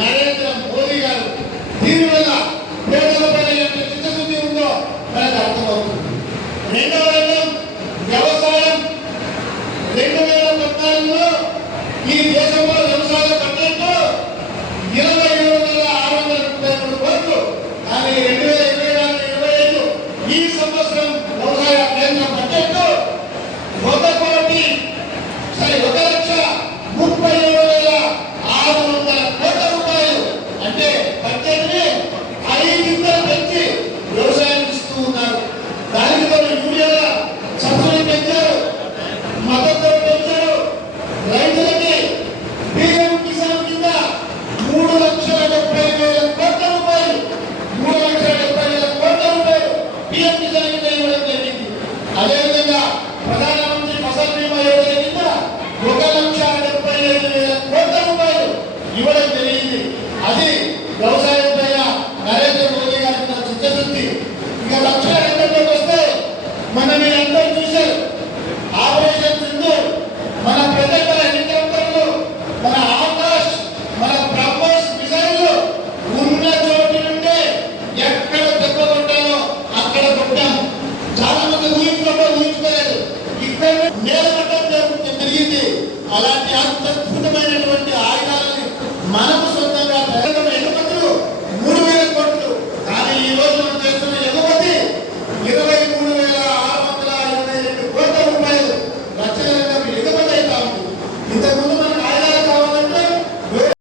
నరేంద్ర మోదీ గారు దీనివల్ల పేదలపై ఎంత చిత్తశుద్ధి ఉందో మనకు అర్థమవుతుంది. రెండవ రంగం వ్యవసాయం. రెండు వేల పద్నాలుగులో ఈ దేశంలో వ్యవసాయ బడ్జెట్ ఇవ్వడం జరిగింది. అది వ్యవసాయం పైన నరేంద్ర మోదీ గారి చిత్తశుద్ధి. ఇక లక్ష రంగంలోకి వస్తే మన మీరు అందరూ చూశారు. ఆపరేషన్ సింధు మన ప్రజల హెలికాప్టర్లు మన ఆకాశ్ మన బ్రహ్మోస్ మిసైల్ ఉన్న చోటు నుండే ఎక్కడ దెబ్బ కొట్టాలో అక్కడ కొట్టాం. చాలా మంది ఊహించుకోవడం ఊహించుకోలేదు. ఇక్కడ నేల మట్టం జరిగింది అలాంటి అద్భుతమైన